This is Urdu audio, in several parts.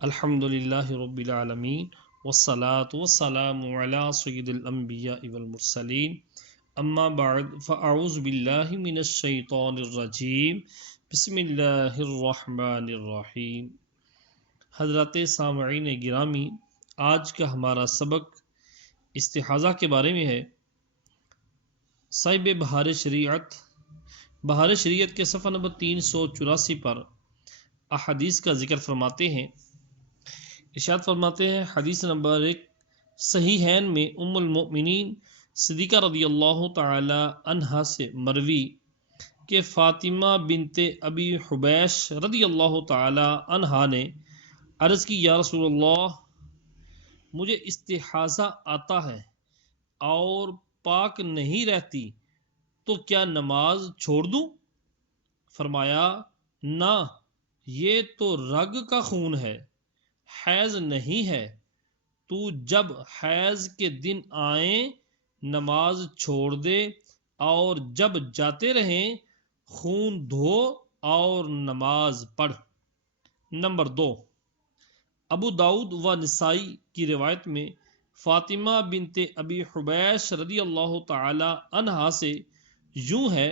الحمدللہ رب العالمین والصلاة والسلام علی سید الانبیاء والمرسلین اما بعد فاعوذ باللہ من الشیطان الرجیم بسم اللہ الرحمن الرحیم۔ حضرات سامعین گرامی، آج کا ہمارا سبق استحاضہ کے بارے میں ہے۔ صاحب بہار شریعت کے صفحہ نمبر 384 پر احادیث کا ذکر فرماتے ہیں۔ ارشاد فرماتے ہیں حدیث نمبر 1 صحیحین میں ام المؤمنین صدیقہ رضی اللہ تعالی عنہا سے مروی کہ فاطمہ بنت ابی حبیش رضی اللہ تعالی عنہا نے عرض کی، یا رسول اللہ، مجھے استحاضہ آتا ہے اور پاک نہیں رہتی، تو کیا نماز چھوڑ دوں؟ فرمایا، نہ، یہ تو رگ کا خون ہے، حیض نہیں ہے۔ تو جب حیض کے دن آئیں نماز چھوڑ دے، اور جب جاتے رہیں خون دھو اور نماز پڑھ۔ نمبر 2، ابو داؤد و نسائی کی روایت میں فاطمہ بنت ابی حبیش رضی اللہ تعالی عنہا سے یوں ہے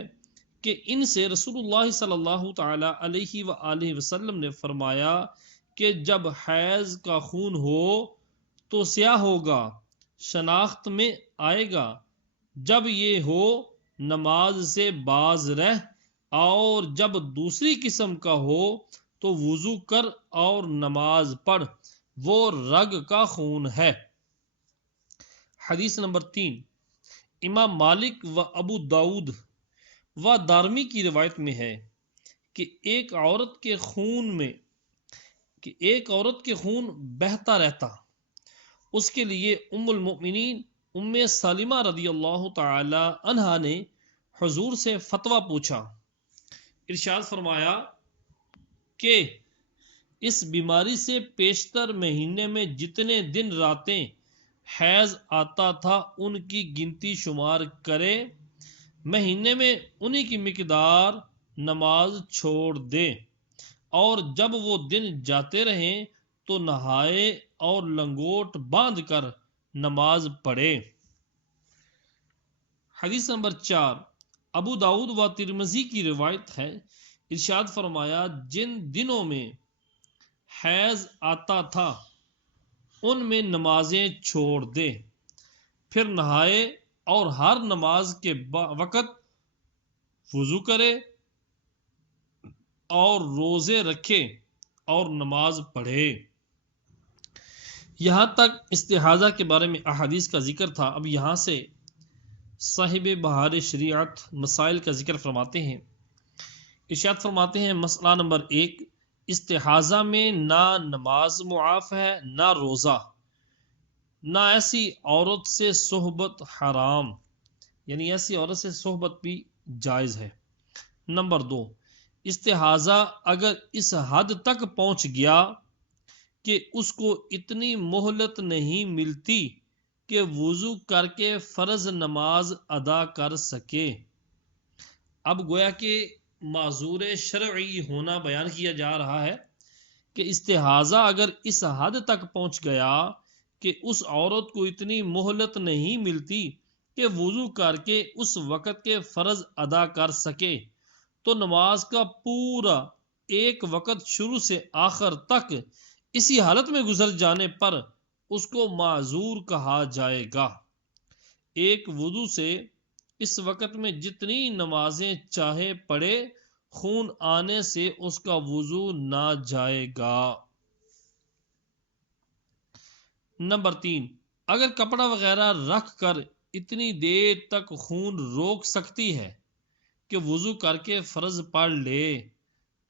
کہ ان سے رسول اللہ صلی اللہ تعالی علیہ وآلہ وسلم نے فرمایا کہ جب حیض کا خون ہو تو سیاہ ہوگا، شناخت میں آئے گا، جب یہ ہو نماز سے باز رہ، اور جب دوسری قسم کا ہو تو وضو کر اور نماز پڑھ، وہ رگ کا خون ہے۔ حدیث نمبر 3 امام مالک و ابو داؤد و دارمی کی روایت میں ہے کہ ایک عورت کے خون بہتا رہتا، اس کے لیے ام المؤمنین ام سلمہ رضی اللہ تعالی عنہا نے حضور سے فتویٰ پوچھا۔ ارشاد فرمایا کہ اس بیماری سے پیشتر مہینے میں جتنے دن راتیں حیض آتا تھا ان کی گنتی شمار کرے، مہینے میں انہی کی مقدار نماز چھوڑ دے، اور جب وہ دن جاتے رہیں تو نہائے اور لنگوٹ باندھ کر نماز پڑھے۔ حدیث نمبر 4 ابو داؤد و ترمذی کی روایت ہے، ارشاد فرمایا، جن دنوں میں حیض آتا تھا ان میں نمازیں چھوڑ دے، پھر نہائے اور ہر نماز کے وقت وضو کرے اور روزے رکھے اور نماز پڑھے۔ یہاں تک استحاضہ کے بارے میں احادیث کا ذکر تھا۔ اب یہاں سے صاحب بہار شریعت مسائل کا ذکر فرماتے ہیں۔ ارشاد فرماتے ہیں مسئلہ نمبر 1، استحاضہ میں نہ نماز معاف ہے نہ روزہ، نہ ایسی عورت سے صحبت حرام، یعنی ایسی عورت سے صحبت بھی جائز ہے۔ نمبر 2، استحاضہ اگر اس حد تک پہنچ گیا کہ اس کو اتنی مہلت نہیں ملتی کہ وضو کر کے فرض نماز ادا کر سکے۔ اب گویا کہ معذور شرعی ہونا بیان کیا جا رہا ہے کہ استحاضہ اگر اس حد تک پہنچ گیا کہ اس عورت کو اتنی مہلت نہیں ملتی کہ وضو کر کے اس وقت کے فرض ادا کر سکے، تو نماز کا پورا ایک وقت شروع سے آخر تک اسی حالت میں گزر جانے پر اس کو معذور کہا جائے گا۔ ایک وضو سے اس وقت میں جتنی نمازیں چاہے پڑھے، خون آنے سے اس کا وضو نہ جائے گا۔ نمبر 3، اگر کپڑا وغیرہ رکھ کر اتنی دیر تک خون روک سکتی ہے کہ وضو کر کے فرض پڑھ لے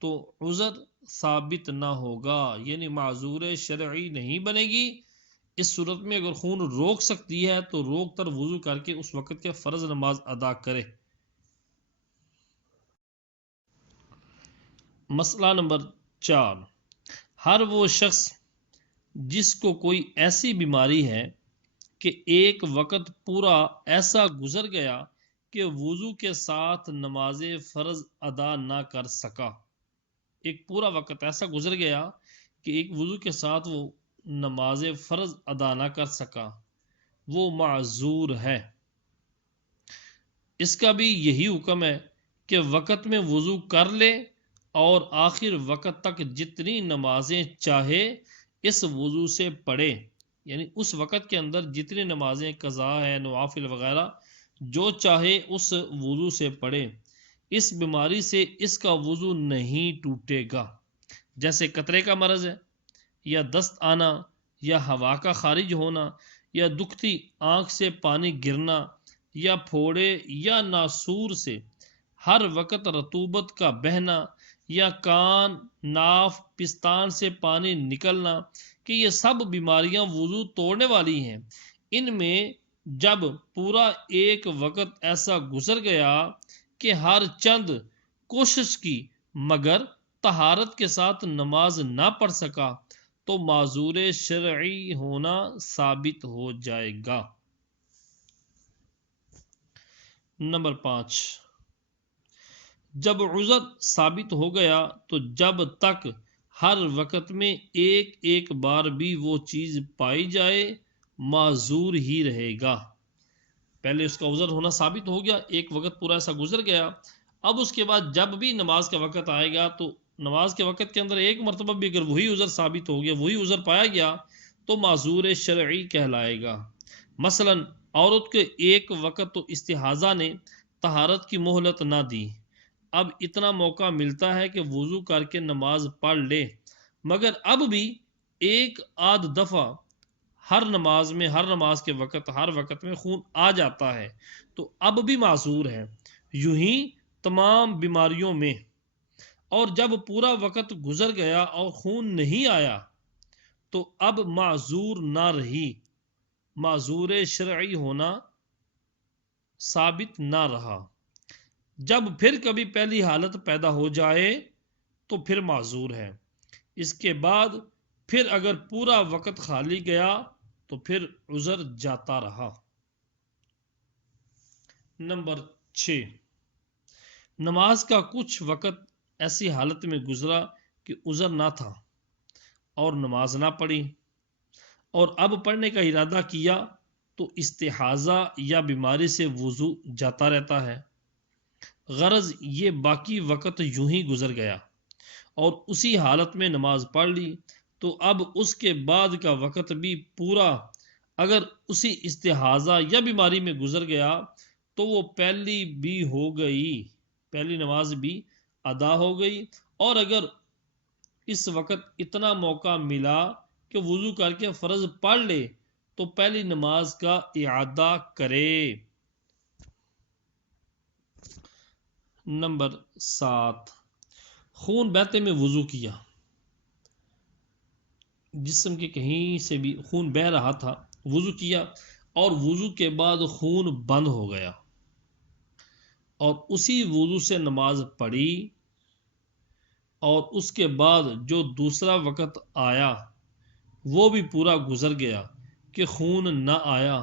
تو عذر ثابت نہ ہوگا، یعنی معذور شرعی نہیں بنے گی۔ اس صورت میں اگر خون روک سکتی ہے تو روک کر وضو کر کے اس وقت کے فرض نماز ادا کرے۔ مسئلہ نمبر 4، ہر وہ شخص جس کو کوئی ایسی بیماری ہے کہ ایک وقت پورا ایسا گزر گیا کہ وضو کے ساتھ نماز فرض ادا نہ کر سکا، ایک پورا وقت ایسا گزر گیا کہ ایک وضو کے ساتھ وہ نماز فرض ادا نہ کر سکا، وہ معذور ہے۔ اس کا بھی یہی حکم ہے کہ وقت میں وضو کر لے اور آخر وقت تک جتنی نمازیں چاہے اس وضو سے پڑھے، یعنی اس وقت کے اندر جتنی نمازیں قضا ہے، نوافل وغیرہ جو چاہے اس وضو سے پڑھے۔ اس بیماری سے اس کا وضو نہیں ٹوٹے گا، جیسے قطرے کا مرض ہے، یا دست آنا، یا ہوا کا خارج ہونا، یا دکھتی آنکھ سے پانی گرنا، یا پھوڑے یا ناسور سے ہر وقت رطوبت کا بہنا، یا کان، ناف، پستان سے پانی نکلنا، کہ یہ سب بیماریاں وضو توڑنے والی ہیں۔ ان میں جب پورا ایک وقت ایسا گزر گیا کہ ہر چند کوشش کی مگر طہارت کے ساتھ نماز نہ پڑھ سکا تو معذور شرعی ہونا ثابت ہو جائے گا۔ نمبر 5، جب عذر ثابت ہو گیا تو جب تک ہر وقت میں ایک ایک بار بھی وہ چیز پائی جائے معذور ہی رہے گا۔ پہلے اس کا عذر ہونا ثابت ہو گیا، ایک وقت پورا ایسا گزر گیا، اب اس کے بعد جب بھی نماز کا وقت آئے گا تو نماز کے وقت کے اندر ایک مرتبہ بھی اگر وہی عذر ثابت ہو گیا، وہی عذر پایا گیا تو معذور شرعی کہلائے گا۔ مثلا عورت کے ایک وقت تو استحاضہ نے طہارت کی مہلت نہ دی، اب اتنا موقع ملتا ہے کہ وضو کر کے نماز پڑھ لے، مگر اب بھی ایک آدھ دفعہ ہر نماز کے وقت ہر وقت میں خون آ جاتا ہے تو اب بھی معذور ہے، یوں ہی تمام بیماریوں میں۔ اور جب پورا وقت گزر گیا اور خون نہیں آیا تو اب معذور نہ رہی، معذور شرعی ہونا ثابت نہ رہا۔ جب پھر کبھی پہلی حالت پیدا ہو جائے تو پھر معذور ہے، اس کے بعد پھر اگر پورا وقت خالی گیا تو پھر عذر جاتا رہا۔ نمبر 6، نماز کا کچھ وقت ایسی حالت میں گزرا کہ عذر نہ تھا اور نماز نہ پڑھی، اور اب پڑھنے کا ارادہ کیا تو استحاضہ یا بیماری سے وضو جاتا رہتا ہے، غرض یہ باقی وقت یوں ہی گزر گیا اور اسی حالت میں نماز پڑھ لی تو اب اس کے بعد کا وقت بھی پورا اگر اسی استحاضہ یا بیماری میں گزر گیا تو وہ پہلی بھی ہو گئی، پہلی نماز بھی ادا ہو گئی، اور اگر اس وقت اتنا موقع ملا کہ وضو کر کے فرض پڑھ لے تو پہلی نماز کا اعادہ کرے۔ نمبر 7، خون بہتے میں وضو کیا، جسم کے کہیں سے بھی خون بہہ رہا تھا، وضو کیا اور وضو کے بعد خون بند ہو گیا اور اسی وضو سے نماز پڑھی، اور اس کے بعد جو دوسرا وقت آیا وہ بھی پورا گزر گیا کہ خون نہ آیا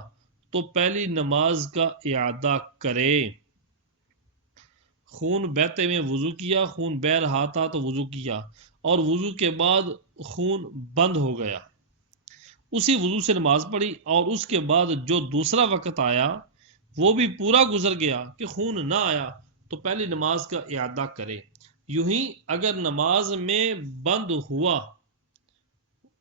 تو پہلی نماز کا اعادہ کرے۔ خون بہتے میں وضو کیا، خون بہہ رہا تھا تو وضو کیا اور وضو کے بعد خون بند ہو گیا، اسی وضو سے نماز پڑھی، اور اس کے بعد جو دوسرا وقت آیا وہ بھی پورا گزر گیا کہ خون نہ آیا تو پہلی نماز کا اعادہ کرے۔ یوں ہی اگر نماز میں بند ہوا،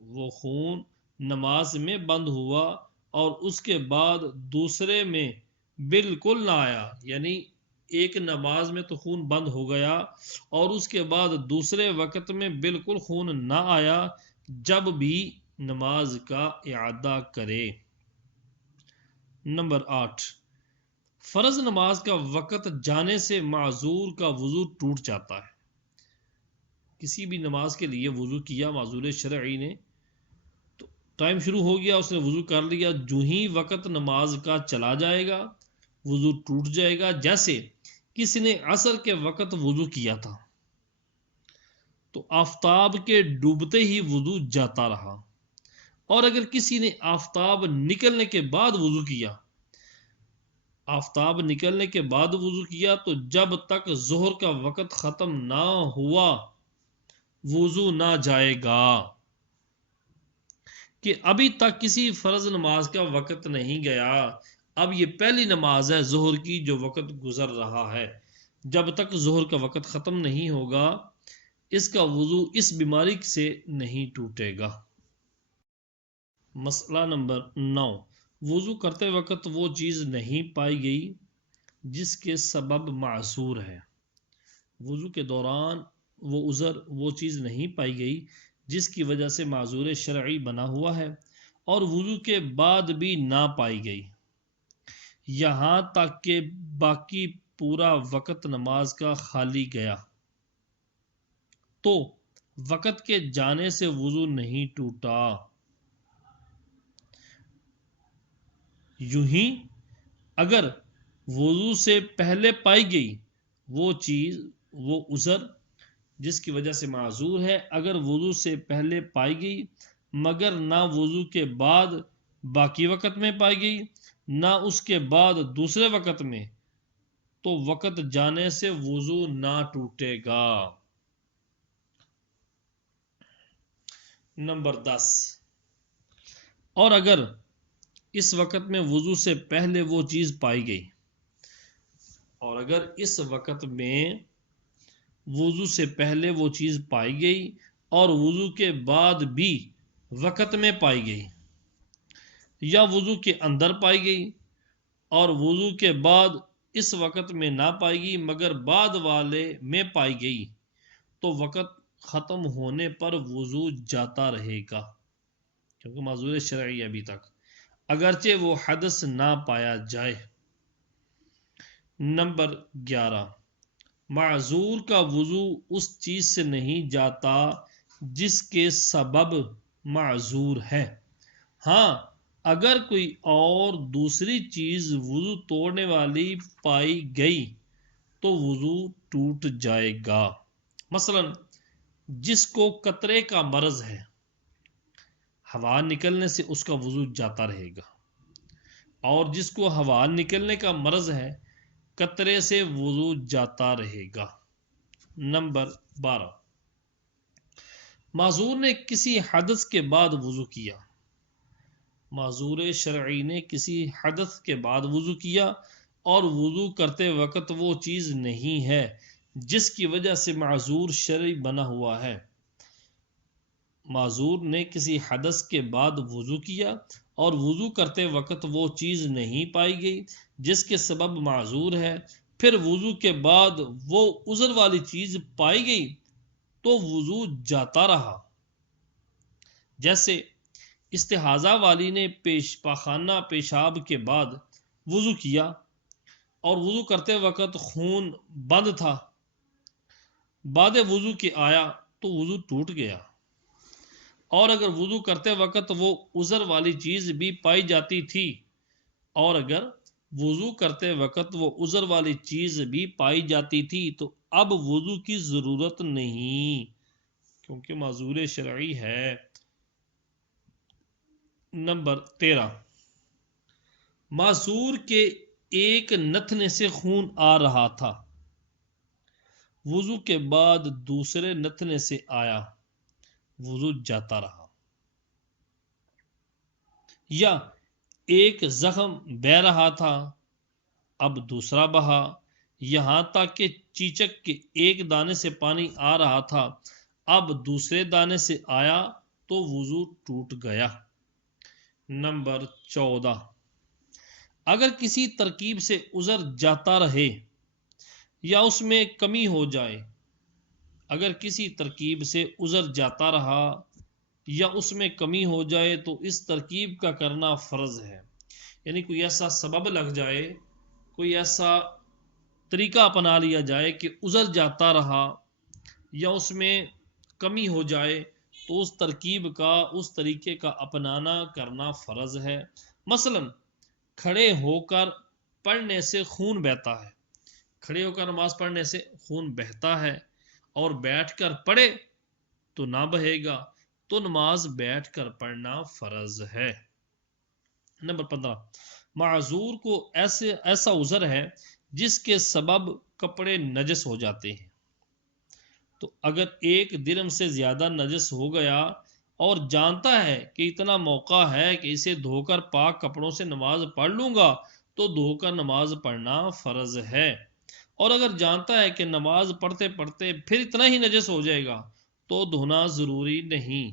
وہ خون نماز میں بند ہوا اور اس کے بعد دوسرے میں بالکل نہ آیا، یعنی ایک نماز میں تو خون بند ہو گیا اور اس کے بعد دوسرے وقت میں بالکل خون نہ آیا، جب بھی نماز کا اعادہ کرے۔ نمبر 8، فرض نماز کا وقت جانے سے معذور کا وضو ٹوٹ جاتا ہے۔ کسی بھی نماز کے لیے وضو کیا معذور شرعی نے، تو ٹائم شروع ہو گیا، اس نے وضو کر لیا، جو ہی وقت نماز کا چلا جائے گا وضو ٹوٹ جائے گا۔ جیسے کسی نے عصر کے وقت وضو کیا تھا تو آفتاب کے ڈوبتے ہی وضو جاتا رہا، اور اگر کسی نے آفتاب نکلنے کے بعد وضو کیا، آفتاب نکلنے کے بعد وضو کیا تو جب تک ظہر کا وقت ختم نہ ہوا وضو نہ جائے گا۔ کہ ابھی تک کسی فرض نماز کا وقت نہیں گیا، اب یہ پہلی نماز ہے ظہر کی جو وقت گزر رہا ہے، جب تک ظہر کا وقت ختم نہیں ہوگا اس کا وضو اس بیماری سے نہیں ٹوٹے گا۔ مسئلہ نمبر 9، وضو کرتے وقت وہ چیز نہیں پائی گئی جس کے سبب معذور ہے۔ وضو کے دوران وہ عذر، وہ چیز نہیں پائی گئی جس کی وجہ سے معذور شرعی بنا ہوا ہے، اور وضو کے بعد بھی نہ پائی گئی، یہاں تک کہ باقی پورا وقت نماز کا خالی گیا، تو وقت کے جانے سے وضو نہیں ٹوٹا۔ یوں ہی اگر وضو سے پہلے پائی گئی وہ چیز، وہ عذر جس کی وجہ سے معذور ہے، اگر وضو سے پہلے پائی گئی مگر نہ وضو کے بعد باقی وقت میں پائی گئی نہ اس کے بعد دوسرے وقت میں، تو وقت جانے سے وضو نہ ٹوٹے گا۔ نمبر 10، اور اگر اس وقت میں وضو سے پہلے وہ چیز پائی گئی، اور اگر اس وقت میں وضو سے پہلے وہ چیز پائی گئی اور وضو کے بعد بھی وقت میں پائی گئی، یا وضو کے اندر پائی گئی اور وضو کے بعد اس وقت میں نہ پائی گئی مگر بعد والے میں پائی گئی، تو وقت ختم ہونے پر وضو جاتا رہے گا، کیونکہ معذور شرعی ابھی تک، اگرچہ وہ حدث نہ پایا جائے۔ نمبر 11، معذور کا وضو اس چیز سے نہیں جاتا جس کے سبب معذور ہے، ہاں اگر کوئی اور دوسری چیز وضو توڑنے والی پائی گئی تو وضو ٹوٹ جائے گا۔ مثلا جس کو قطرے کا مرض ہے، ہوا نکلنے سے اس کا وضو جاتا رہے گا، اور جس کو ہوا نکلنے کا مرض ہے قطرے سے وضو جاتا رہے گا۔ نمبر 12، معذور نے کسی حدث کے بعد وضو کیا، معذور شرعی نے کسی حدث کے بعد وضو کیا اور وضو کرتے وقت وہ چیز نہیں ہے جس کی وجہ سے معذور شرعی بنا ہوا ہے۔ معذور نے کسی حدث کے بعد وضو کیا اور وضو کرتے وقت وہ چیز نہیں پائی گئی جس کے سبب معذور ہے، پھر وضو کے بعد وہ عذر والی چیز پائی گئی تو وضو جاتا رہا۔ جیسے استحاضہ والی نے پاخانہ پیشاب کے بعد وضو کیا اور وضو کرتے وقت خون بند تھا، بعد وضو کے آیا تو وضو ٹوٹ گیا، اور اگر وضو کرتے وقت وہ عذر والی چیز بھی پائی جاتی تھی، اور اگر وضو کرتے وقت وہ عذر والی چیز بھی پائی جاتی تھی تو اب وضو کی ضرورت نہیں، کیونکہ معذور شرعی ہے۔ نمبر 13، معذور کے ایک نتنے سے خون آ رہا تھا، وضو کے بعد دوسرے نتنے سے آیا، وضو جاتا رہا۔ یا ایک زخم بہہ رہا تھا، اب دوسرا بہا، یہاں تک کہ چیچک کے ایک دانے سے پانی آ رہا تھا، اب دوسرے دانے سے آیا تو وضو ٹوٹ گیا۔ نمبر 14، اگر کسی ترکیب سے عذر جاتا رہے یا اس میں کمی ہو جائے، اگر کسی ترکیب سے عذر جاتا رہا یا اس میں کمی ہو جائے تو اس ترکیب کا کرنا فرض ہے، یعنی کوئی ایسا سبب لگ جائے، کوئی ایسا طریقہ اپنا لیا جائے کہ عذر جاتا رہا یا اس میں کمی ہو جائے تو اس ترکیب کا، اس طریقے کا اپنانا کرنا فرض ہے۔ مثلا کھڑے ہو کر پڑھنے سے خون بہتا ہے، کھڑے ہو کر نماز پڑھنے سے خون بہتا ہے اور بیٹھ کر پڑھے تو نہ بہے گا، تو نماز بیٹھ کر پڑھنا فرض ہے۔ نمبر 15، معذور کو ایسا عذر ہے جس کے سبب کپڑے نجس ہو جاتے ہیں، تو اگر ایک درہم سے زیادہ نجس ہو گیا اور جانتا ہے کہ اتنا موقع ہے کہ اسے دھو کر پاک کپڑوں سے نماز پڑھ لوں گا تو دھو کر نماز پڑھنا فرض ہے، اور اگر جانتا ہے کہ نماز پڑھتے پڑھتے پھر اتنا ہی نجس ہو جائے گا تو دھونا ضروری نہیں،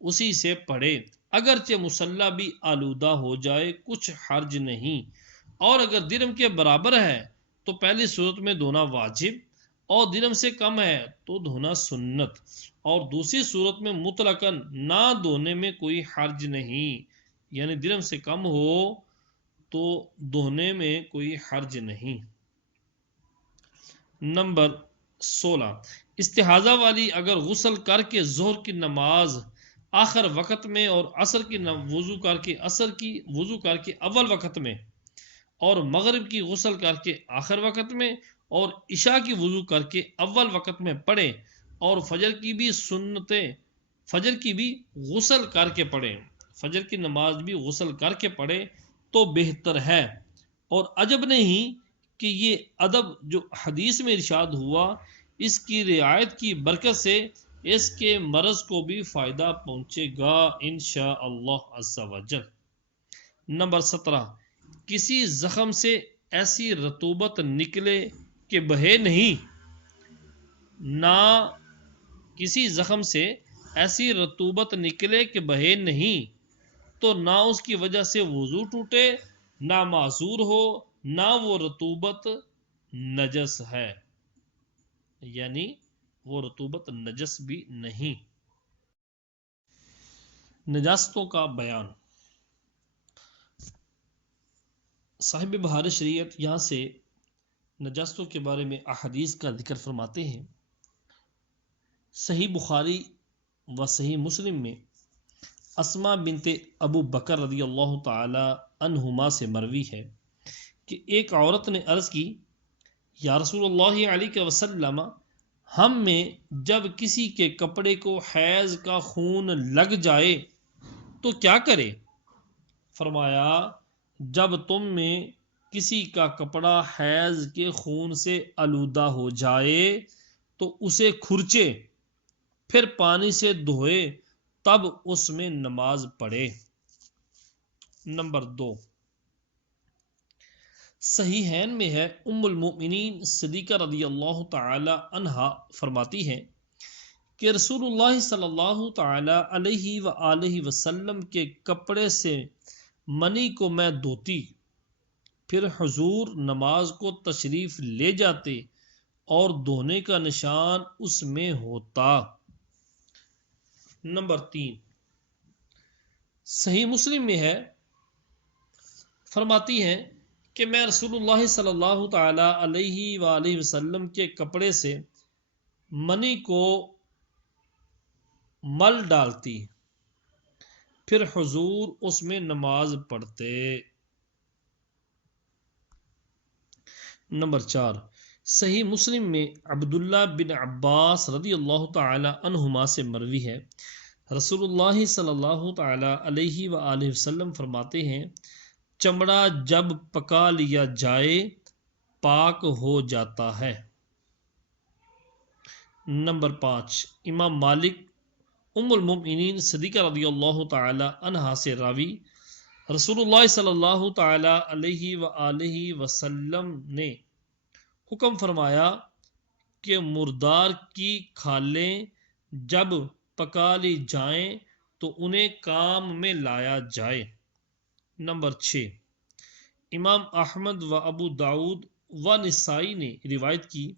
اسی سے پڑھے، اگرچہ مصلی بھی آلودہ ہو جائے کچھ حرج نہیں، اور اگر درم کے برابر ہے تو پہلی صورت میں دھونا واجب، اور درم سے کم ہے تو دھونا سنت، اور دوسری صورت میں مطلقاً نہ دھونے میں کوئی حرج نہیں، یعنی درم سے کم ہو تو دھونے میں کوئی حرج نہیں۔ نمبر 16، استحاضہ والی اگر غسل کر کے ظہر کی نماز آخر وقت میں اور عصر کی وضو کر کے اول وقت میں اور مغرب کی غسل کر کے آخر وقت میں اور عشاء کی وضو کر کے اول وقت میں پڑھے اور فجر کی بھی غسل کر کے پڑھے، فجر کی نماز بھی غسل کر کے پڑھے تو بہتر ہے، اور عجب نہیں کہ یہ ادب جو حدیث میں ارشاد ہوا اس کی رعایت کی برکت سے اس کے مرض کو بھی فائدہ پہنچے گا انشاءاللہ عز و جل۔ نمبر 17، کسی زخم سے ایسی رطوبت نکلے کہ بہے نہیں، نہ کسی زخم سے ایسی رطوبت نکلے کہ بہے نہیں تو نہ اس کی وجہ سے وضو ٹوٹے، نہ معذور ہو، نہ وہ رطوبت نجس ہے، یعنی وہ رطوبت نجس بھی نہیں۔ نجاستوں کا بیان، صاحب بہار شریعت یہاں سے نجاستوں کے بارے میں احادیث کا ذکر فرماتے ہیں۔ صحیح بخاری و صحیح مسلم میں اسماء بنت ابو بکر رضی اللہ تعالی عنہما سے مروی ہے کہ ایک عورت نے عرض کی، یا رسول اللہ علیہ وسلم، ہم میں جب کسی کے کپڑے کو حیض کا خون لگ جائے تو کیا کرے؟ فرمایا، جب تم میں کسی کا کپڑا حیض کے خون سے آلودہ ہو جائے تو اسے کھرچے، پھر پانی سے دھوئے، تب اس میں نماز پڑھے۔ نمبر 2، صحیحین میں ہے، ام المؤمنین صدیقہ رضی اللہ تعالی عنہا فرماتی ہیں کہ رسول اللہ صلی اللہ تعالی علیہ وآلہ وسلم کے کپڑے سے منی کو میں دھوتی، پھر حضور نماز کو تشریف لے جاتے اور دھونے کا نشان اس میں ہوتا۔ نمبر 3، صحیح مسلم میں ہے، فرماتی ہیں کہ میں رسول اللہ صلی اللہ تعالی علیہ وآلہ وسلم کے کپڑے سے منی کو مل ڈالتی، پھر حضور اس میں نماز پڑھتے۔ نمبر 4، صحیح مسلم میں عبداللہ بن عباس رضی اللہ تعالی عنہما سے مروی ہے، رسول اللہ صلی اللہ تعالی علیہ وآلہ وسلم فرماتے ہیں، چمڑا جب پکا لیا جائے پاک ہو جاتا ہے۔ نمبر 5، امام مالک ام المؤمنین صدیقہ رضی اللہ تعالی عنہا سے راوی، رسول اللہ صلی اللہ تعالی علیہ وآلہ وسلم نے حکم فرمایا کہ مردار کی کھالیں جب پکا لی جائیں تو انہیں کام میں لایا جائے۔ نمبر 6، امام احمد و ابو داود و نسائی نے روایت کی،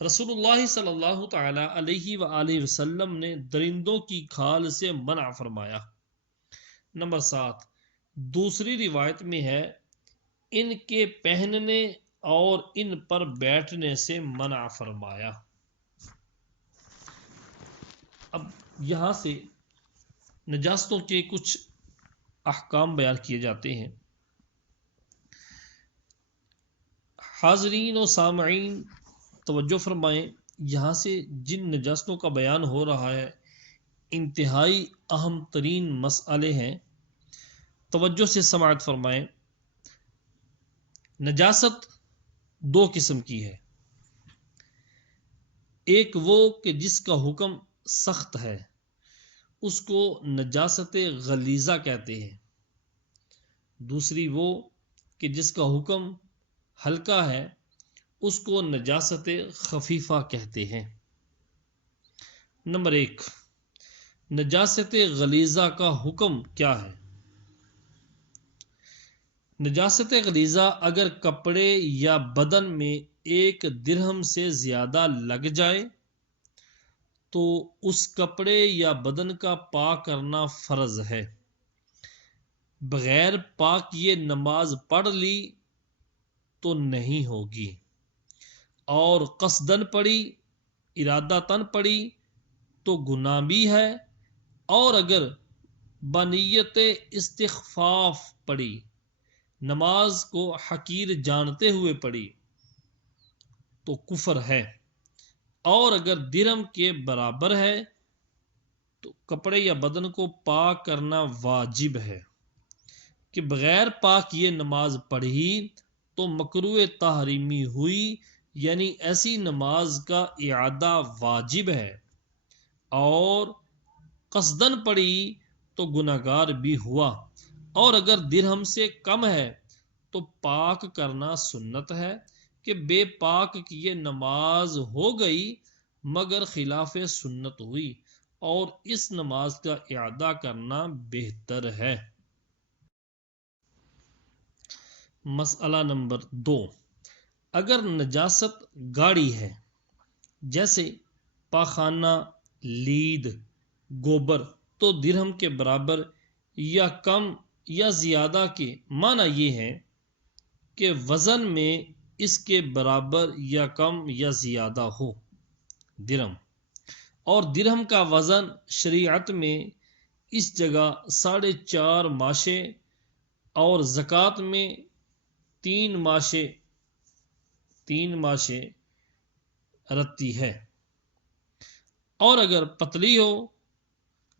رسول اللہ صلی اللہ تعالی علیہ وآلہ وسلم نے درندوں کی کھال سے منع فرمایا۔ نمبر 7، دوسری روایت میں ہے، ان کے پہننے اور ان پر بیٹھنے سے منع فرمایا۔ اب یہاں سے نجاستوں کے کچھ احکام بیان کیے جاتے ہیں۔ حاضرین و سامعین توجہ فرمائیں، یہاں سے جن نجاستوں کا بیان ہو رہا ہے انتہائی اہم ترین مسئلے ہیں، توجہ سے سماعت فرمائیں۔ نجاست 2 قسم کی ہے، ایک وہ کہ جس کا حکم سخت ہے، اس کو نجاست غلیظہ کہتے ہیں، دوسری وہ کہ جس کا حکم ہلکا ہے اس کو نجاست خفیفہ کہتے ہیں۔ نمبر 1، نجاست غلیظہ کا حکم کیا ہے؟ نجاست غلیظہ اگر کپڑے یا بدن میں 1 درہم سے زیادہ لگ جائے تو اس کپڑے یا بدن کا پاک کرنا فرض ہے۔ بغیر پاک یہ نماز پڑھ لی تو نہیں ہوگی، اور قصدن پڑھی، ارادتاً پڑھی تو گناہ بھی ہے، اور اگر بنیت استخفاف پڑھی، نماز کو حقیر جانتے ہوئے پڑھی تو کفر ہے، اور اگر درہم کے برابر ہے تو کپڑے یا بدن کو پاک کرنا واجب ہے۔ کہ بغیر پاک یہ نماز پڑھی تو مکروہ تحریمی ہوئی، یعنی ایسی نماز کا اعادہ واجب ہے، اور قصدن پڑھی تو گناہگار بھی ہوا، اور اگر درہم سے کم ہے تو پاک کرنا سنت ہے۔ کہ بے پاک کی یہ نماز ہو گئی مگر خلاف سنت ہوئی، اور اس نماز کا اعادہ کرنا بہتر ہے۔ مسئلہ نمبر 2، اگر نجاست گاڑی ہے جیسے پاخانہ، لید، گوبر تو درہم کے برابر یا کم یا زیادہ کے معنی یہ ہے کہ وزن میں اس کے برابر یا کم یا زیادہ ہو درہم، اور درہم کا وزن شریعت میں اس جگہ 4.5 ماشے اور زکوٰۃ میں 3 ماشے رتی ہے، اور اگر پتلی ہو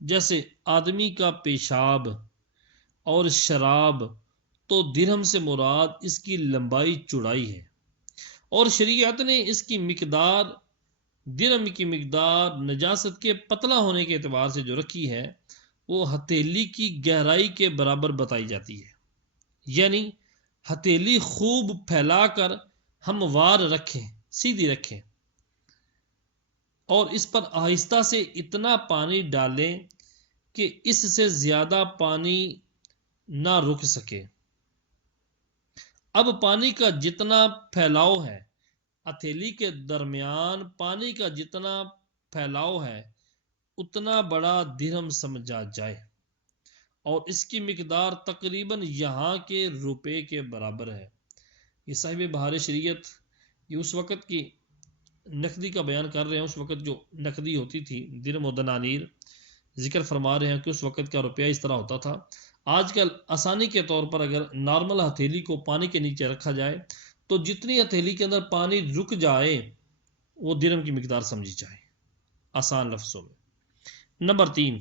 جیسے آدمی کا پیشاب اور شراب تو درہم سے مراد اس کی لمبائی چوڑائی ہے، اور شریعت نے اس کی مقدار درہم کی مقدار نجاست کے پتلا ہونے کے اعتبار سے جو رکھی ہے وہ ہتھیلی کی گہرائی کے برابر بتائی جاتی ہے، یعنی ہتھیلی خوب پھیلا کر ہموار رکھیں، سیدھی رکھیں، اور اس پر آہستہ سے اتنا پانی ڈالیں کہ اس سے زیادہ پانی نہ رک سکے۔ اب پانی کا جتنا پھیلاؤ ہے، ہتھیلی کے درمیان پانی کا جتنا پھیلاؤ ہے اتنا بڑا درہم سمجھا جائے، اور اس کی مقدار تقریباً یہاں کے روپے کے برابر ہے۔ یہ صاحب بہار شریعت یہ اس وقت کی نقدی کا بیان کر رہے ہیں، اس وقت جو نقدی ہوتی تھی درہم و دنانیر، ذکر فرما رہے ہیں کہ اس وقت کا روپیہ اس طرح ہوتا تھا۔ آج کل آسانی کے طور پر اگر نارمل ہتھیلی کو پانی کے نیچے رکھا جائے تو جتنی ہتھیلی کے اندر پانی رک جائے وہ درہم کی مقدار سمجھی جائے، آسان لفظوں میں۔ نمبر 3،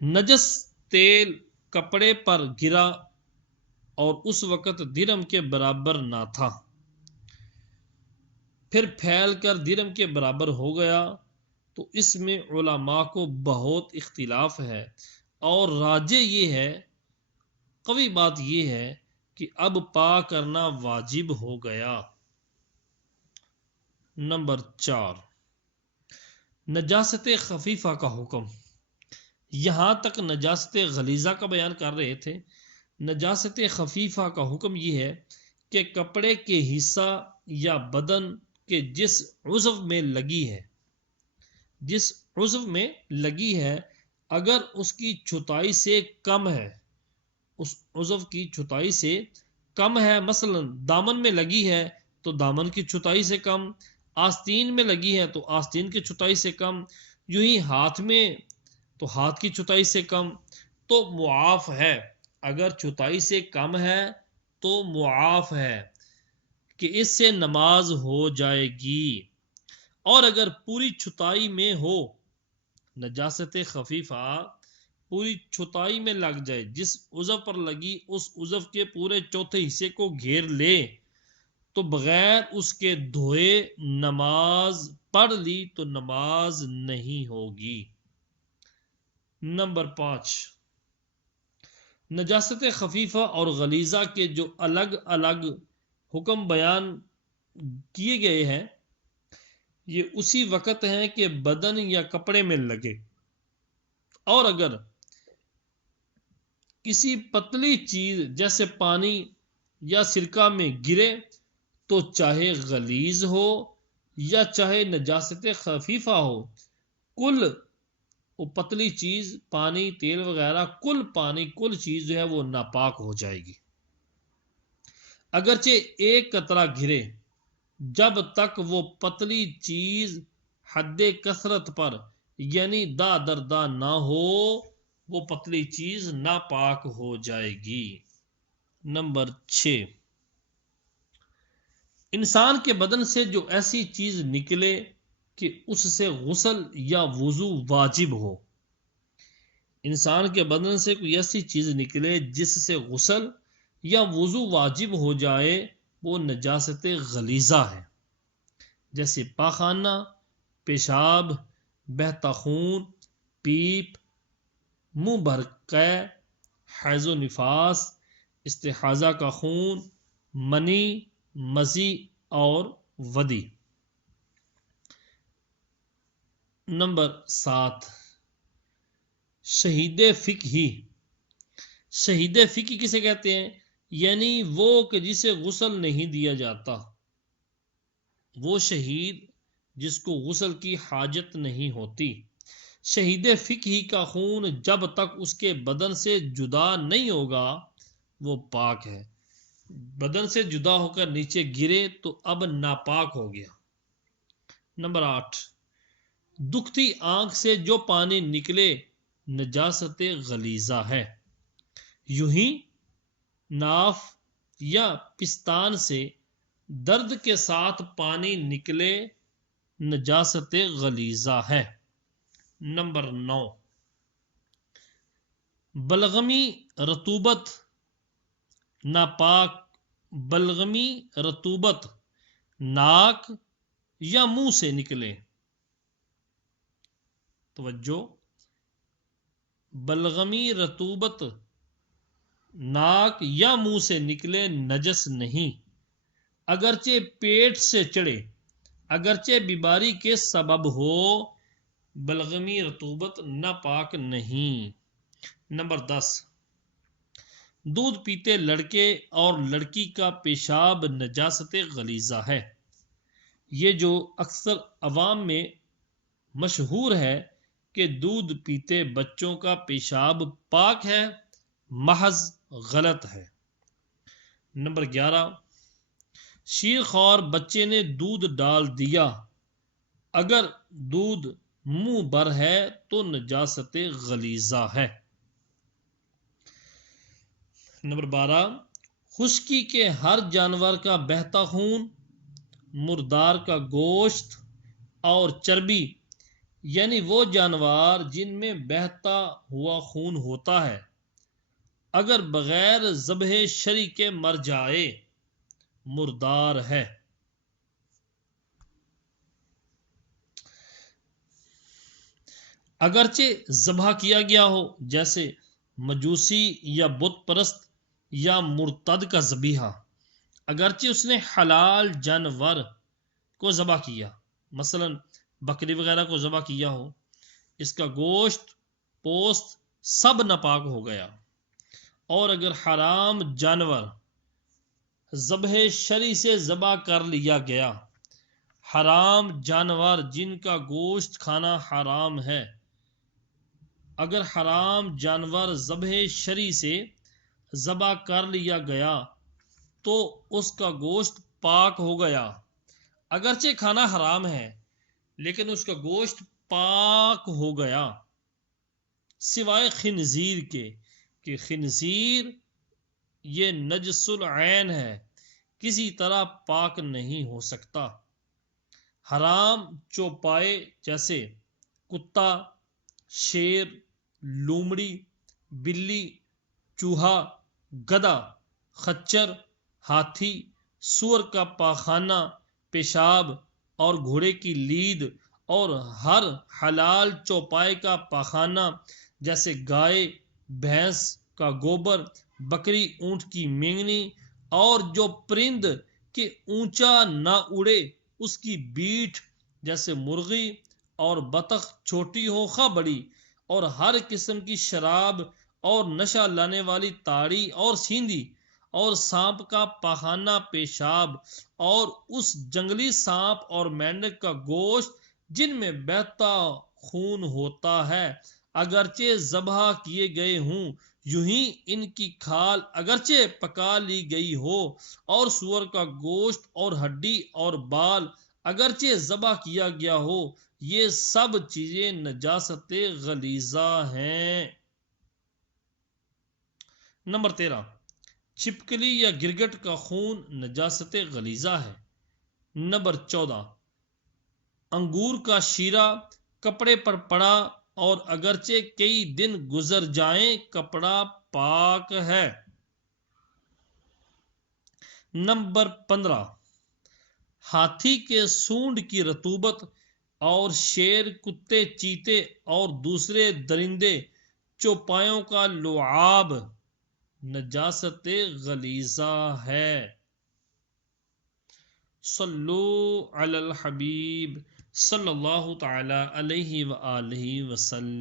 نجس تیل کپڑے پر گرا اور اس وقت درہم کے برابر نہ تھا، پھر پھیل کر درہم کے برابر ہو گیا تو اس میں علماء کو بہت اختلاف ہے، اور راجح یہ ہے، قوی بات یہ ہے کہ اب پاک کرنا واجب ہو گیا۔ نمبر 4، نجاست خفیفہ کا حکم۔ یہاں تک نجاست غلیظہ کا بیان کر رہے تھے، نجاست خفیفہ کا حکم یہ ہے کہ کپڑے کے حصہ یا بدن کے جس عضو میں لگی ہے اگر اس کی چھتائی سے کم ہے، اس عضو کی چھتائی سے کم ہے، مثلا دامن میں لگی ہے تو دامن کی چھتائی سے کم، آستین میں لگی ہے تو آستین کی چھتائی سے کم، یوں ہی ہاتھ میں تو ہاتھ کی چھتائی سے کم، تو معاف ہے۔ اگر چھتائی سے کم ہے تو معاف ہے کہ اس سے نماز ہو جائے گی، اور اگر پوری چھتائی میں ہو، نجاست خفیفہ پوری چھتائی میں لگ جائے، جس عضو پر لگی اس عضو کے پورے چوتھے حصے کو گھیر لے تو بغیر اس کے دھوئے نماز پڑھ لی تو نماز نہیں ہوگی۔ نمبر 5، نجاست خفیفہ اور غلیظہ کے جو الگ الگ حکم بیان کیے گئے ہیں، یہ اسی وقت ہیں کہ بدن یا کپڑے میں لگے، اور اگر کسی پتلی چیز جیسے پانی یا سرکہ میں گرے تو چاہے غلیظ ہو یا چاہے نجاست خفیفہ ہو، کل وہ پتلی چیز، پانی، تیل وغیرہ، کل چیز جو ہے وہ ناپاک ہو جائے گی، اگرچہ ایک قطرہ گرے، جب تک وہ پتلی چیز حد کثرت پر یعنی دا در دا نہ ہو، وہ پتلی چیز ناپاک ہو جائے گی۔ نمبر 6، انسان کے بدن سے جو ایسی چیز نکلے کہ اس سے غسل یا وضو واجب ہو، انسان کے بدن سے کوئی ایسی چیز نکلے جس سے غسل یا وضو واجب ہو جائے، وہ نجاست غلیظہ ہے، جیسے پاخانہ، پیشاب، بہتا خون، پیپ، منہ بھرقے، حیض و نفاس، استحاضہ کا خون، منی، مزی اور ودی۔ نمبر 7، شہید فقہی۔ شہید فقہی کسے کہتے ہیں؟ یعنی وہ کہ جسے غسل نہیں دیا جاتا، وہ شہید جس کو غسل کی حاجت نہیں ہوتی۔ شہید فقہی کا خون جب تک اس کے بدن سے جدا نہیں ہوگا وہ پاک ہے، بدن سے جدا ہو کر نیچے گرے تو اب ناپاک ہو گیا۔ نمبر 8، دکھتی آنکھ سے جو پانی نکلے نجاست غلیظہ ہے، یوں ہی ناف یا پستان سے درد کے ساتھ پانی نکلے نجاست غلیظہ ہے۔ نمبر 9، بلغمی رطوبت ناپاک، بلغمی رطوبت ناک یا منہ سے نکلے، توجہ، بلغمی رطوبت ناک یا منہ سے نکلے نجس نہیں، اگرچہ پیٹ سے چڑھے، اگرچہ بیماری کے سبب ہو، بلغمی رطوبت ناپاک نہیں۔ نمبر 10، دودھ پیتے لڑکے اور لڑکی کا پیشاب نجاست غلیظہ ہے، یہ جو اکثر عوام میں مشہور ہے کہ دودھ پیتے بچوں کا پیشاب پاک ہے، محض غلط ہے۔ نمبر 11، شیر خوار بچے نے دودھ ڈال دیا، اگر دودھ منہ بھر ہے تو نجاست غلیظہ ہے۔ نمبر 12، خشکی کے ہر جانور کا بہتا خون، مردار کا گوشت اور چربی، یعنی وہ جانور جن میں بہتا ہوا خون ہوتا ہے، اگر بغیر ذبح شرعی کے مر جائے مردار ہے۔ اگرچہ ذبح کیا گیا ہو، جیسے مجوسی یا بت پرست یا مرتد کا ذبیحہ، اگرچہ اس نے حلال جانور کو ذبح کیا، مثلا بکری وغیرہ کو ذبح کیا ہو، اس کا گوشت، پوست سب ناپاک ہو گیا، اور اگر حرام جانور ذبح شرعی سے ذبح کر لیا گیا، حرام جانور جن کا گوشت کھانا حرام ہے، اگر حرام جانور ذبح شرعی سے ذبح کر لیا گیا تو اس کا گوشت پاک ہو گیا، اگرچہ کھانا حرام ہے لیکن اس کا گوشت پاک ہو گیا، سوائے خنزیر کے کہ خنزیر یہ نجس العین ہے، کسی طرح پاک نہیں ہو سکتا۔ حرام چوپائے جیسے کتا، شیر، لومڑی، بلی، چوہا، گدھا، خچر، ہاتھی، سور کا پاخانہ، پیشاب اور گھوڑے کی لید اور ہر حلال چوپائے کا پاخانہ جیسے گائے بھینس کا گوبر، بکری اونٹ کی مینگنی، اور جو پرند کہ اونچا نہ اڑے اس کی بیٹھ جیسے مرغی، اور بطخ چھوٹی ہو خواہ بڑی، اور ہر قسم کی شراب اور نشہ لانے والی تاڑی اور سیندی، اور سانپ کا پاخانہ پیشاب، اور اس جنگلی سانپ اور مینڈک کا گوشت جن میں بہتا خون ہوتا ہے، اگرچہ ذبح کیے گئے ہوں، یوں ہی ان کی کھال اگرچہ پکا لی گئی ہو، اور سور کا گوشت اور ہڈی اور بال اگرچہ ذبح کیا گیا ہو، یہ سب چیزیں نجاست غلیظہ ہیں۔ نمبر 13، چھپکلی یا گرگٹ کا خون نجاست غلیظہ ہے۔ نمبر 14، انگور کا شیرہ کپڑے پر پڑا اور اگرچہ کئی دن گزر جائیں کپڑا پاک ہے۔ نمبر 15، ہاتھی کے سونڈ کی رطوبت اور شیر، کتے، چیتے اور دوسرے درندے چوپایوں کا لعاب نجاست غلیظہ ہے۔ صلو علی الحبیب صلی اللہ تعالی علیہ وآلہ وسلم۔